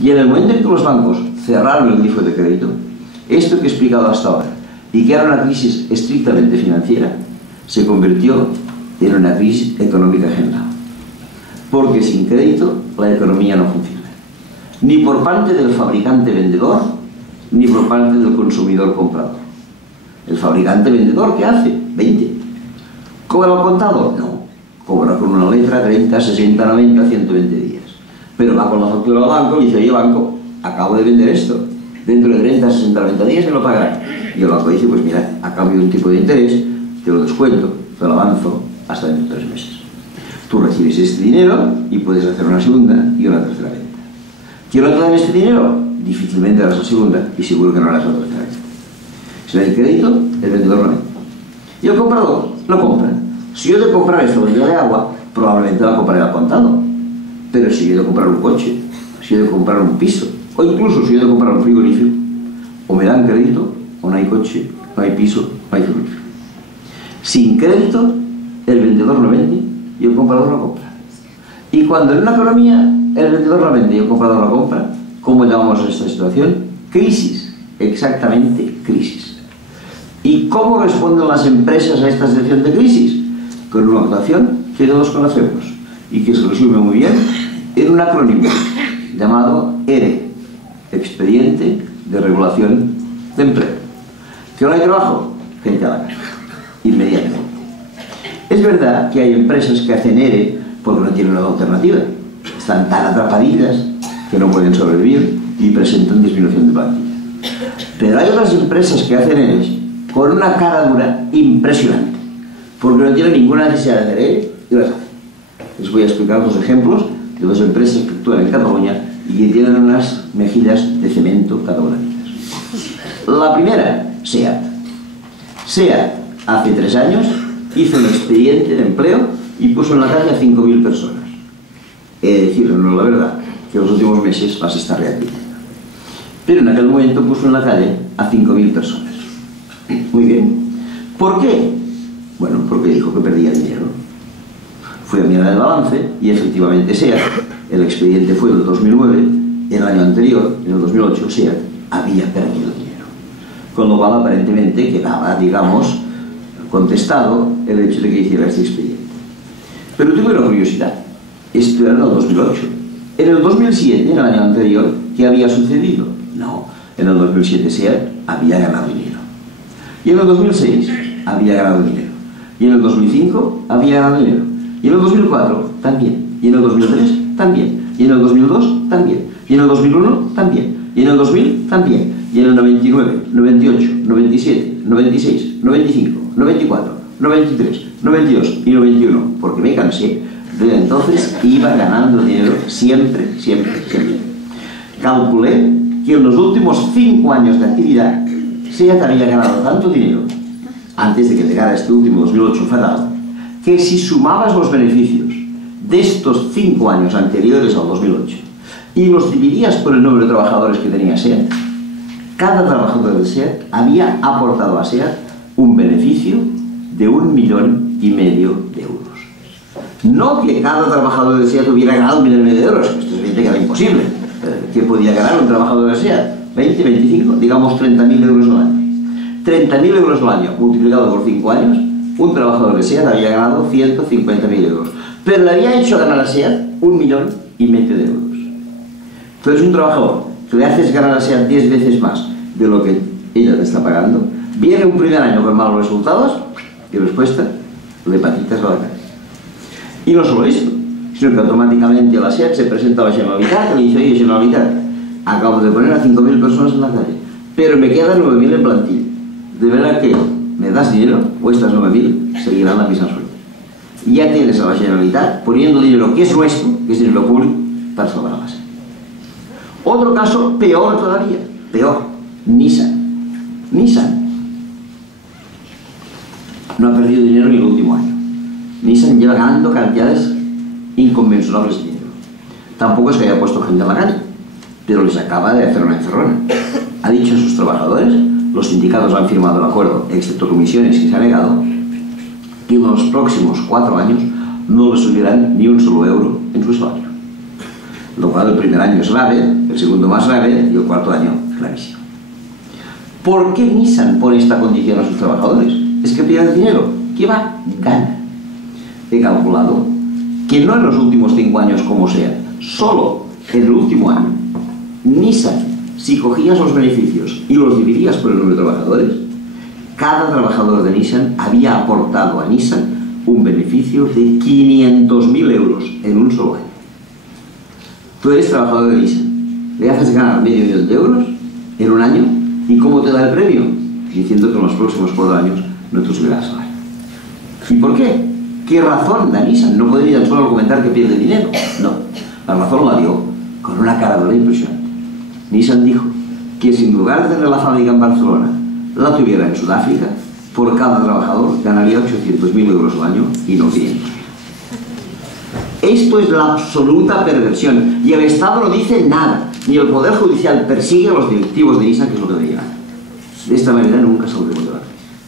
Y en el momento en que los bancos cerraron el grifo de crédito, esto que he explicado hasta ahora, y que era una crisis estrictamente financiera, se convirtió en una crisis económica general. Porque sin crédito la economía no funciona. Ni por parte del fabricante vendedor, ni por parte del consumidor comprador. El fabricante vendedor, ¿qué hace? 20. ¿Cobra al contado? No. Cobra con una letra 30, 60, 90, 120 días. Pero va con la factura al banco y dice, oye banco, acabo de vender esto. Dentro de 30, 60, 90 días me lo pagarán. Y el banco dice, pues mira, a cambio de un tipo de interés, te lo descuento, te lo avanzo hasta dentro de 3 meses. Tú recibes este dinero y puedes hacer una segunda y una tercera venta. ¿Que no te dan este dinero? Difícilmente harás la segunda y seguro que no harás la tercera venta. Si no hay crédito, el vendedor no vende. Y el comprador lo compra. Si yo he de comprar esta botella de agua, probablemente la compraré al contado. Pero si yo he de comprar un coche, si yo he de comprar un piso, o incluso si yo he de comprar un frigorífico, o me dan crédito, o no hay coche, no hay piso, no hay frigorífico. Sin crédito, el vendedor no vende y el comprador no compra. Y cuando en una economía el vendedor no vende y el comprador no compra, ¿cómo llamamos a esta situación? Crisis. Exactamente, crisis. ¿Y cómo responden las empresas a esta situación de crisis? Con una actuación que todos conocemos y que se resume muy bien en un acrónimo llamado ERE, Expediente de Regulación de Empleo. ¿Que no hay trabajo? Gente a la calle, inmediatamente. Es verdad que hay empresas que hacen ERE porque no tienen una alternativa. Están tan atrapadillas que no pueden sobrevivir y presentan disminución de plantilla. Pero hay otras empresas que hacen ERE con una cara dura impresionante, porque no tienen ninguna necesidad de hacer ERE y las hacen. Les voy a explicar 2 ejemplos de 2 empresas que actúan en Cataluña y que tienen unas mejillas de cemento cada una de ellas. La primera, SEAT. SEAT, hace 3 años, hizo un expediente de empleo y puso en la calle a 5.000 personas. He de decirnos la verdad, que en los últimos meses las está reactivando. Pero en aquel momento puso en la calle a 5.000 personas. Muy bien. ¿Por qué? Bueno, porque dijo que perdía dinero. Fui a mirar el balance y efectivamente SEAT, el expediente fue del 2009, en el año anterior, en el 2008, SEAT había perdido dinero. Con lo cual aparentemente quedaba, digamos, contestado el hecho de que hiciera este expediente. Pero tuve una curiosidad. Esto era en el 2008. En el 2007, en el año anterior, ¿qué había sucedido? No, en el 2007 SEAT había ganado dinero. Y en el 2006 había ganado dinero. Y en el 2005 había ganado dinero. Y en el 2004 también. Y en el 2003 también. Y en el 2002 también. Y en el 2001 también. Y en el 2000 también. Y en el 99, 98, 97, 96, 95, 94, 93, 92 y 91, porque me cansé, desde entonces iba ganando dinero siempre, siempre, siempre. Calculé que en los últimos 5 años de actividad SEAT había ganado tanto dinero, antes de que llegara este último 2008 fatal, que si sumabas los beneficios de estos 5 años anteriores al 2008 y los dividías por el número de trabajadores que tenía SEAT, cada trabajador de SEAT había aportado a SEAT un beneficio de 1,5 millones de euros. No que cada trabajador de SEAT hubiera ganado 1,5 millones de euros, esto es evidente que era imposible. ¿Qué podía ganar un trabajador de SEAT? 20, 25, digamos 30.000 euros al año. 30.000 euros al año multiplicado por 5 años, un trabajador de SEAT había ganado 150.000 euros. Pero le había hecho ganar a SEAT 1,5 millones de euros. Entonces un trabajador que le haces ganar a SEAT 10 veces más de lo que ella te está pagando, viene un primer año con malos resultados y respuesta, le patitas a la cara. Y no solo esto, sino que automáticamente a la SEAT se presenta a la Generalitat y le dice, oye Generalitat, acabo de poner a 5.000 personas en la calle, pero me quedan 9.000 en plantilla. ¿De verdad que me das dinero o estas 9.000 seguirán la misma suerte? Y ya tienes a la Generalitat poniendo dinero que es nuestro, que es dinero público, para salvar a la SEAT. Otro caso peor todavía, peor, Nissan. Nissan no ha perdido dinero en el último año. Nissan lleva ganando cantidades inconmensurables de dinero. Tampoco es que haya puesto gente en la calle, pero les acaba de hacer una encerrona. Ha dicho a sus trabajadores, los sindicatos han firmado el acuerdo, excepto comisiones que se ha negado, que en los próximos 4 años no les subirán ni un solo euro en su salario. Lo cual el primer año es grave, el segundo más grave y el cuarto año gravísimo. ¿Por qué Nissan pone esta condición a sus trabajadores? ¿Es que pierde dinero? ¿Qué va? Gana. He calculado que no en los últimos 5 años como sea, solo en el último año, Nissan, si cogías los beneficios y los dividías por el número de trabajadores, cada trabajador de Nissan había aportado a Nissan un beneficio de 500.000 euros en un solo año. Tú eres trabajador de Nissan, le haces ganar medio millón de euros en un año, ¿y cómo te da el premio? Diciendo que en los próximos 4 años no te subirá el salario. ¿Y por qué? ¿Qué razón da Nissan? No puede ni tan solo argumentar que pierde dinero. No, la razón la dio con una caradura impresionante. Nissan dijo que si en lugar de tener la fábrica en Barcelona la tuviera en Sudáfrica, por cada trabajador ganaría 800.000 euros al año y no 500.000. Esto es la absoluta perversión y el Estado no dice nada, ni el Poder Judicial persigue a los directivos de Nissan, que es lo que debería hacer. De esta manera nunca saldremos de la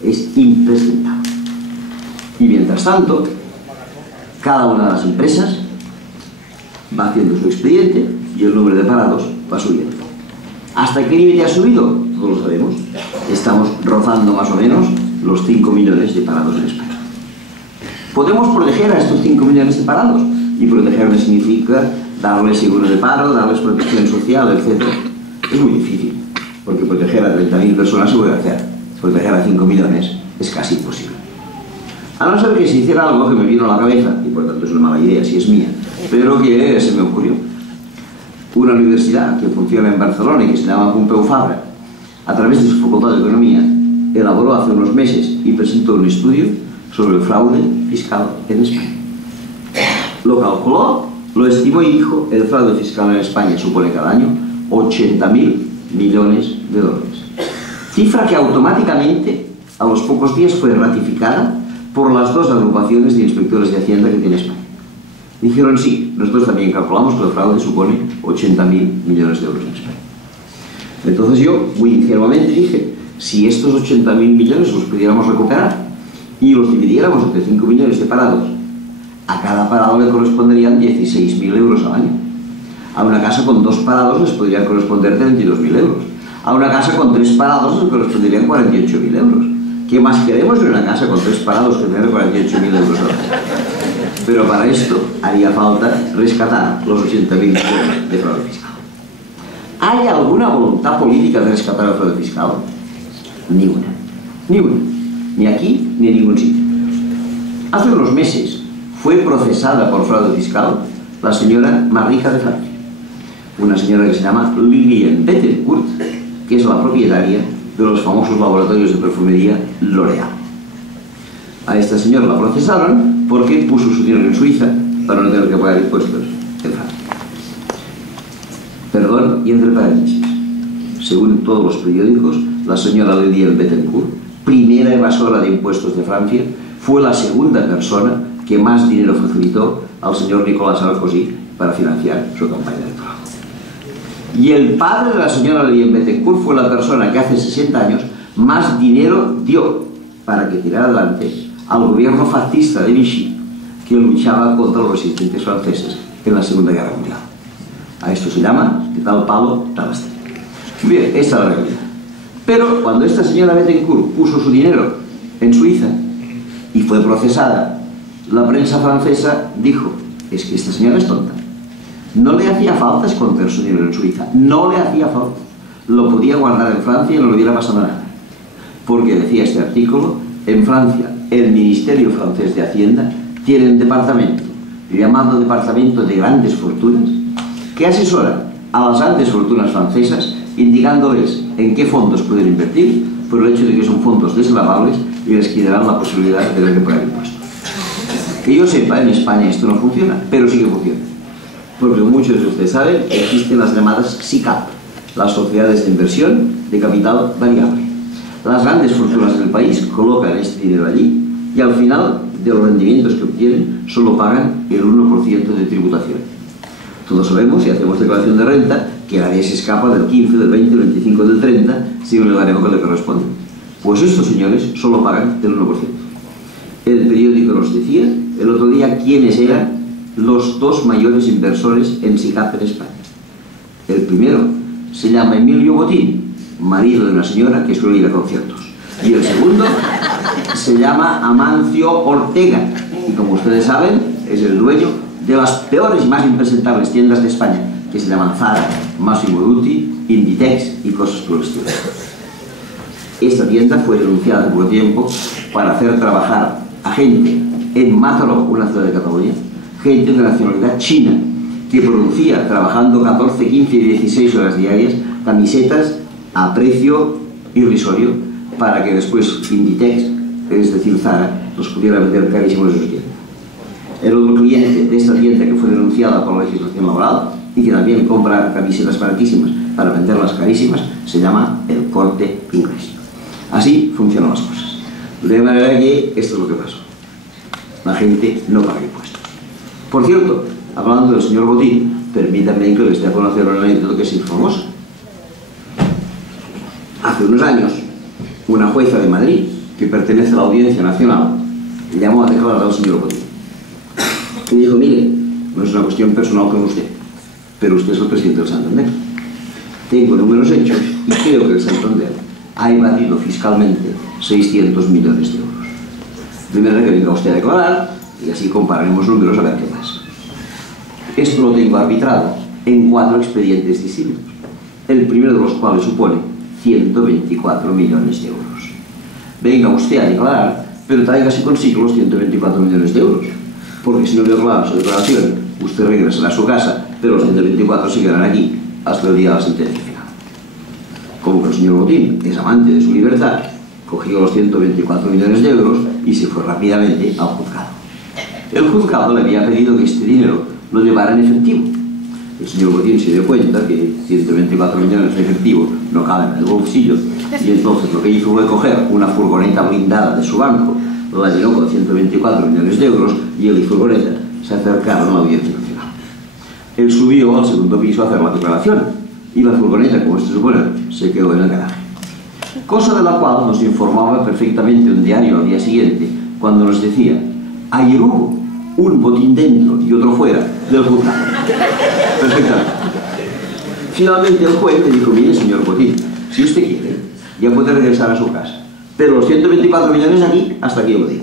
crisis. Es impresentable. Y mientras tanto, cada una de las empresas va haciendo su expediente y el número de parados va subiendo. ¿Hasta qué nivel ha subido? Todos lo sabemos. Estamos rozando más o menos los 5 millones de parados en España. ¿Podemos proteger a estos 5 millones de parados? Y protegerles significa darles seguro de paro, darles protección social, etc. Es muy difícil, porque proteger a 30.000 personas se puede hacer. Proteger a 5 millones es casi imposible. A no ser que se hiciera algo que me vino a la cabeza, y por tanto es una mala idea si es mía, pero que se me ocurrió. Una universidad que funciona en Barcelona y que se llama Pompeu Fabra, a través de su Facultad de Economía, elaboró hace unos meses y presentó un estudio sobre el fraude fiscal en España. Lo calculó, lo estimó y dijo: el fraude fiscal en España supone cada año 80.000 millones de dólares. Cifra que automáticamente, a los pocos días, fue ratificada por las 2 agrupaciones de inspectores de Hacienda que tiene España. Dijeron: sí, nosotros también calculamos que el fraude supone 80.000 millones de euros en España. Entonces yo, muy ingenuamente, dije: si estos 80.000 millones los pudiéramos recuperar y los dividiéramos entre 5 millones de parados, a cada parado le corresponderían 16.000 euros al año. A una casa con 2 parados les podrían corresponder 32.000 euros. A una casa con 3 parados les corresponderían 48.000 euros. ¿Qué más queremos en una casa con 3 parados que tener 48.000 euros al año? Pero para esto haría falta rescatar los 80.000 millones de fraude fiscal. ¿Hay alguna voluntad política de rescatar el fraude fiscal? Ni una. Ni una. Ni aquí ni en ningún sitio. Hace unos meses fue procesada por fraude fiscal la señora más rica de Francia. Una señora que se llama Liliane Bettencourt, que es la propietaria de los famosos laboratorios de perfumería L'Oréal. A esta señora la procesaron porque puso su dinero en Suiza para no tener que pagar impuestos en Francia. Perdón, y entre paréntesis, según todos los periódicos, la señora Liliane Bettencourt, primera evasora de impuestos de Francia, fue la segunda persona que más dinero facilitó al señor Nicolas Sarkozy para financiar su campaña electoral. Y el padre de la señora Liliane Bettencourt fue la persona que hace 60 años más dinero dio para que tirara adelante al gobierno fascista de Vichy, que luchaba contra los resistentes franceses en la Segunda Guerra Mundial. A esto se llama, de tal palo, tal astilla. Bien, esta es la realidad. Pero cuando esta señora Bettencourt puso su dinero en Suiza y fue procesada, la prensa francesa dijo: es que esta señora es tonta. No le hacía falta esconder su dinero en Suiza, no le hacía falta. Lo podía guardar en Francia y no le hubiera pasado nada. Porque decía este artículo: en Francia, el Ministerio francés de Hacienda tiene un departamento llamado Departamento de Grandes Fortunas que asesora a las grandes fortunas francesas indicándoles en qué fondos pueden invertir por el hecho de que son fondos deslavables y les quitarán la posibilidad de tener que pagar impuestos. Que yo sepa, en España esto no funciona, pero sí que funciona. Porque como muchos de ustedes saben, existen las llamadas SICAV, las sociedades de inversión de capital variable. Las grandes fortunas del país colocan este dinero allí y al final de los rendimientos que obtienen solo pagan el 1% de tributación. Todos sabemos, si hacemos declaración de renta, que nadie se escapa del 15, del 20, del 25, del 30, según el baremo que le corresponde. Pues estos señores solo pagan el 1%. El periódico nos decía el otro día quiénes eran los dos mayores inversores en SICAP en España. El primero se llama Emilio Botín, marido de una señora que suele ir a conciertos. Y el segundo se llama Amancio Ortega, y como ustedes saben, es el dueño de las peores y más impresentables tiendas de España, que se llaman Zara, Massimo Dutti, Inditex y cosas por el estilo. Esta tienda fue denunciada hace poco tiempo para hacer trabajar a gente en Mataró, una ciudad de Cataluña, gente de nacionalidad china, que producía, trabajando 14, 15 y 16 horas diarias, camisetas a precio irrisorio para que después Inditex, es decir Zara, los pudiera vender carísimos en sus tiendas. El otro cliente de esta tienda que fue denunciada por la legislación laboral y que también compra camisetas baratísimas para venderlas carísimas, se llama El Corte Inglés. Así funcionan las cosas. De manera que esto es lo que pasó. La gente no paga impuestos. Por cierto, hablando del señor Botín, permítanme que les dé a conocer una anécdota que es famosa. Hace unos años, una jueza de Madrid, que pertenece a la Audiencia Nacional, le llamó a declarar al señor Botín. Y dijo, mire, no es una cuestión personal con usted, pero usted es el presidente del Santander. Tengo números hechos y creo que el Santander ha evadido fiscalmente 600 millones de euros. Primero que venga usted a declarar y así compararemos números a ver qué pasa. Esto lo tengo arbitrado en 4 expedientes distintos, el primero de los cuales supone 124 millones de euros. Venga usted a declarar, pero tráigase consigo los 124 millones de euros, porque si no declara su declaración, usted regresará a su casa, pero los 124 se quedarán aquí hasta el día de la sentencia final. Como que el señor Botín es amante de su libertad, cogió los 124 millones de euros y se fue rápidamente al juzgado. El juzgado le había pedido que este dinero lo llevara en efectivo. El señor Botín se dio cuenta que 124 millones en efectivo no caben en el bolsillo y entonces lo que hizo fue coger una furgoneta blindada de su banco, la llenó con 124 millones de euros y él y furgoneta se acercaron a la Audiencia Nacional. Él subió al segundo piso a hacer la declaración y la furgoneta, como se supone, se quedó en el garaje. Cosa de la cual nos informaba perfectamente un diario al día siguiente, cuando nos decía: ayer hubo un botín dentro y otro fuera del juzgado. Perfectamente. Finalmente el juez le dijo: mire, señor Botín, si usted quiere, ya puede regresar a su casa, pero los 124 millones aquí, hasta aquí lo diga.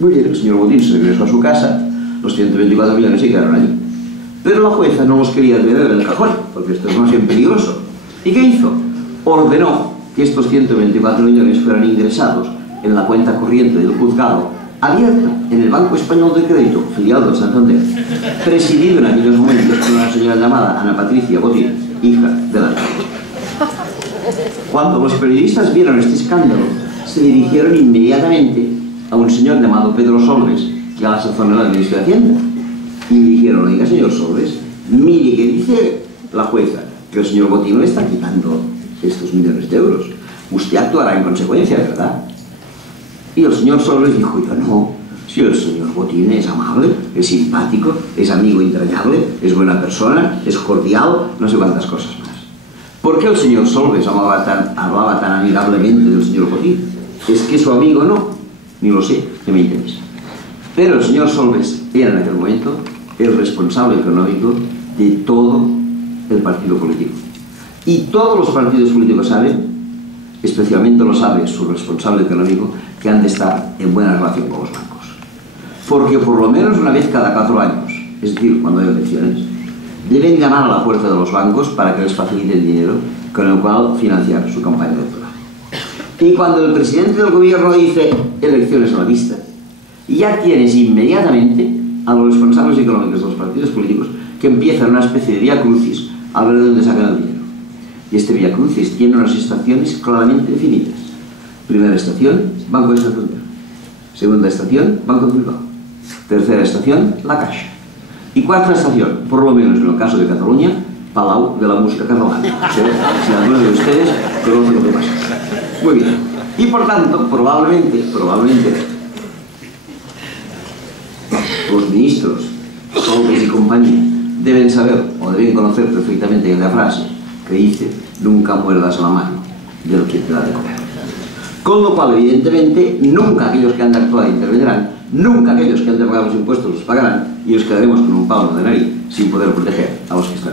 Muy bien, el señor Botín se regresó a su casa, los 124 millones se quedaron allí. Pero la jueza no los quería tener en el cajón, porque esto es más bien peligroso. ¿Y qué hizo? Ordenó que estos 124 millones fueran ingresados en la cuenta corriente del juzgado, abierta en el Banco Español de Crédito, filial del Santander, presidido en aquellos momentos por una señora llamada Ana Patricia Botín, hija de la alcaldesa. Cuando los periodistas vieron este escándalo, se dirigieron inmediatamente a un señor llamado Pedro Solbes, que a la sazón era el ministro de Hacienda, y le dijeron: oiga, señor Solbes, mire que dice la jueza que el señor Botín le está quitando estos millones de euros. Usted actuará en consecuencia, ¿verdad? Y el señor Solbes dijo: yo no, si el señor Botín es amable, es simpático, es amigo entrañable, es buena persona, es cordial, no sé cuántas cosas más. ¿Por qué el señor Solbes hablaba tan amigablemente del señor Botín? Es que su amigo no, ni lo sé, que me interesa. Pero el señor Solbes era en aquel momento el responsable económico de todo el partido político. Y todos los partidos políticos saben, especialmente lo sabe su responsable económico, que han de estar en buena relación con los bancos. Porque por lo menos una vez cada 4 años, es decir, cuando hay elecciones, deben llamar a la puerta de los bancos para que les facilite el dinero con el cual financiar su campaña electoral. Y cuando el presidente del gobierno dice elecciones a la vista, ya tienes inmediatamente a los responsables económicos de los partidos políticos que empiezan una especie de vía crucis a ver de dónde sacan el dinero. Y este vía crucis tiene unas estaciones claramente definidas. Primera estación, Banco de Santander. Segunda estación, Banco de Bilbao. Tercera estación, La Caixa. Y cuarta estación, por lo menos en el caso de Cataluña, Palau de la Música Catalana. Si alguno de ustedes conoce lo que pasa. Muy bien. Y por tanto, probablemente, los ministros, Solbes y compañía, deben saber o deben conocer perfectamente la frase que dice: nunca muerdas la mano del que te da de comer. Con lo cual, evidentemente, nunca aquellos que han de actuar intervendrán Nunca aquellos que han de pagar los impuestos los pagarán y nos quedaremos con un palo de nariz sin poder proteger a los que están